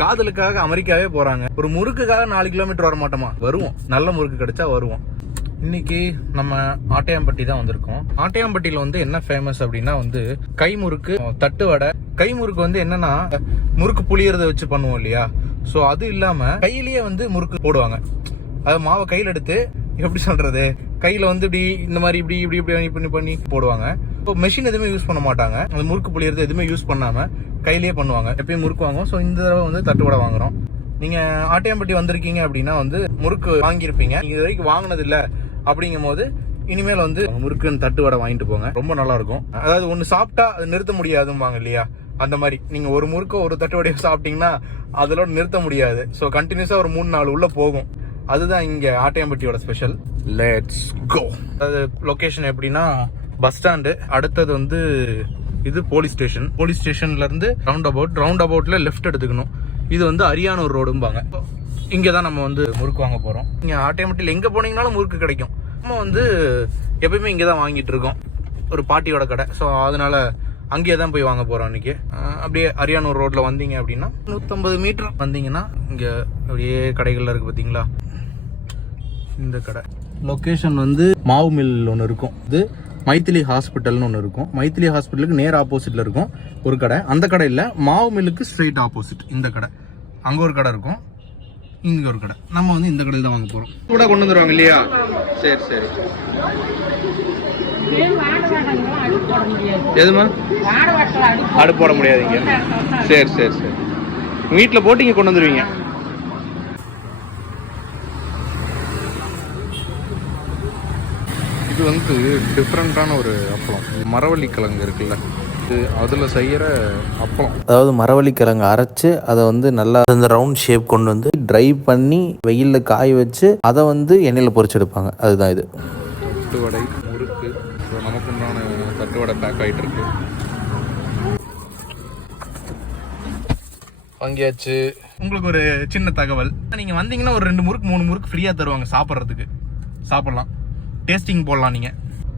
காதலுக்காக அமெரிக்காவே போறாங்க. ஒரு முறுக்குக்காக 4 கிலோமீட்டர் வர மாட்டோமா? வருவோம். நல்ல முறுக்கு கிடைச்சா வருவோம். இன்னைக்கு நம்ம ஆட்டையாம்பட்டி தான் வந்திருக்கோம். ஆட்டையாம்பட்டியில வந்து என்ன ஃபேமஸ் அப்படின்னா வந்து கை முறுக்கு, தட்டு வடை. கை முறுக்கு வந்து என்னன்னா முறுக்கு புளியறத வச்சு பண்ணுவோம் இல்லையா? ஸோ அது இல்லாம கையிலேயே வந்து முறுக்கு போடுவாங்க. அது மாவை கையில் எடுத்து எப்படி சொல்றது, கையில வந்து இப்படி இந்த மாதிரி இப்படி இப்படி இப்படி பண்ணி போடுவாங்க. இப்போ மெஷின் எதுவுமே யூஸ் பண்ண மாட்டாங்க. அந்த முறுக்கு புளியறது எதுவுமே யூஸ் பண்ணாம கையிலேயே பண்ணுவாங்க. எப்பயும் முறுக்கு வாங்குவோம். ஸோ இந்த தடவை வந்து தட்டு வடை வாங்குறோம். நீங்க ஆட்டையாம்பட்டி வந்திருக்கீங்க அப்படின்னா வந்து முறுக்கு வாங்கியிருப்பீங்க. நீங்க இது வரைக்கும் வாங்கினது இல்ல அப்படிங்கும் போது இனிமேல் வந்து முறுக்குன்னு தட்டு வடை வாங்கிட்டு போங்க. ரொம்ப நல்லா இருக்கும். அதாவது ஒண்ணு சாப்பிட்டா அது நிறுத்த முடியாதும்பாங்க இல்லையா? அந்த மாதிரி நீங்க ஒரு முறுக்கோ ஒரு தட்டு வடையோ சாப்பிட்டீங்கன்னா அதோட நிறுத்த முடியாது. ஸோ கண்டினியூஸா ஒரு 3-4 உள்ள போகும். அதுதான் இங்க ஆட்டையாம்பட்டியோட ஸ்பெஷல். Let's go. அது லொகேஷன் எப்படின்னா பஸ் ஸ்டாண்டு, அடுத்தது வந்து இது போலீஸ் ஸ்டேஷன். போலீஸ் ஸ்டேஷன்ல இருந்து ரவுண்ட் அபவுட்ல லெஃப்ட் எடுத்துக்கணும். இது வந்து அரியானூர் ரோடும்பாங்க. இங்கே தான் நம்ம வந்து முறுக்கு வாங்க போகிறோம். இங்கே ஆட்டையாம்பட்டியில் எங்கே போனீங்கனாலும் முறுக்கு கிடைக்கும். நம்ம வந்து எப்பயுமே இங்கே தான் வாங்கிட்டு இருக்கோம். ஒரு பாட்டியோட கடை. ஸோ அதனால அங்கேயே தான் போய் வாங்க போகிறோம் இன்னைக்கு. அப்படியே அரியானூர் ரோட்டில் வந்தீங்க அப்படின்னா 150 மீட்டர் வந்தீங்கன்னா இங்கே அப்படியே கடைகள்லாம் இருக்குது பார்த்தீங்களா? இந்த கடை லொக்கேஷன் வந்து மாவு மில் ஒன்று இருக்கும். இது மைத்திலி ஹாஸ்பிட்டல்னு ஒன்று இருக்கும். மைத்திலி ஹாஸ்பிட்டலுக்கு நேர் ஆப்போசிட்ல இருக்கும் ஒரு கடை. அந்த கடை இல்லை, மாவு மில்லுக்கு ஸ்ட்ரெயிட் ஆப்போசிட் இந்த கடை. அங்கே ஒரு கடை இருக்கும், இங்கே ஒரு கடை. நம்ம வந்து இந்த கடையில் தான் வாங்க போகிறோம். கூட கொண்டு வந்துருவாங்க இல்லையா? சரி சரி. எதுமா அடுப்பு போட முடியாதுங்க? சரி சரி சரி. வீட்டில் போட்டு இங்கே கொண்டு வந்துருவீங்க. இது வந்து டிஃப்ரெண்டான ஒரு அப்பளம். மரவள்ளி கிழங்கு இருக்குல்ல, அதில் செய்கிற அப்பளம். அதாவது மரவள்ளி கிழங்கு அரைச்சு அதை வந்து நல்லா அந்த ரவுண்ட் ஷேப் கொண்டு வந்து ட்ரை பண்ணி வெயிலில் காய வச்சு அதை வந்து எண்ணெயில் பொரிச்செடுப்பாங்க. அதுதான் இது. தட்டு வடை, முறுக்கு. நமக்கு உண்டான தட்டு வடை பேக் ஆகிட்டு இருக்கு. வாங்கியாச்சு. உங்களுக்கு ஒரு சின்ன தகவல், நீங்கள் வந்தீங்கன்னா ஒரு 2 முறுக்கு 3 முறுக்கு ஃப்ரீயாக தருவாங்க சாப்பிட்றதுக்கு. சாப்பிட்லாம், டேஸ்டிங் போடலாம் நீங்க.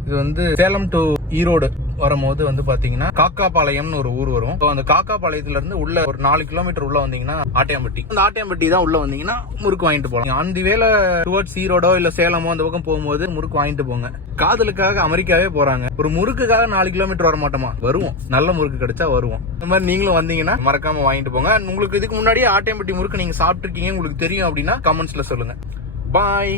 இது வந்து சேலம் டு ஈரோடு வரும்போது வந்து பாத்தீங்கன்னா காக்காபாளையம்னு ஒரு ஊர் வரும். அந்த காக்காபாளையத்துல இருந்து உள்ள ஒரு 4 கிலோமீட்டர் உள்ள வந்தீங்கன்னா ஆட்டையாம்பட்டி. அந்த ஆட்டையாம்பட்டி தான் உள்ள வந்தீங்கன்னா முறுக்கு வாங்கிட்டு போகலாம். அந்த வேலை டுவர்ட்ஸ் ஈரோடோ இல்ல சேலமோ அந்த பக்கம் போகும்போது முறுக்கு வாங்கிட்டு போங்க. காதலுக்காக அமெரிக்காவே போறாங்க. ஒரு முறுக்குக்காக 4 கிலோமீட்டர் வர மாட்டோமா? வருவோம். நல்ல முறுக்கு கிடைச்சா வருவோம். இந்த மாதிரி நீங்களும் வந்தீங்கன்னா மறக்காம வாங்கிட்டு போங்க. உங்களுக்கு இதுக்கு முன்னாடியே ஆட்டையாம்பட்டி முறுக்கு நீங்க சாப்பிட்டு இருக்கீங்க, உங்களுக்கு தெரியும் அப்படின்னா கமெண்ட்ஸ்ல சொல்லுங்க. பாய்.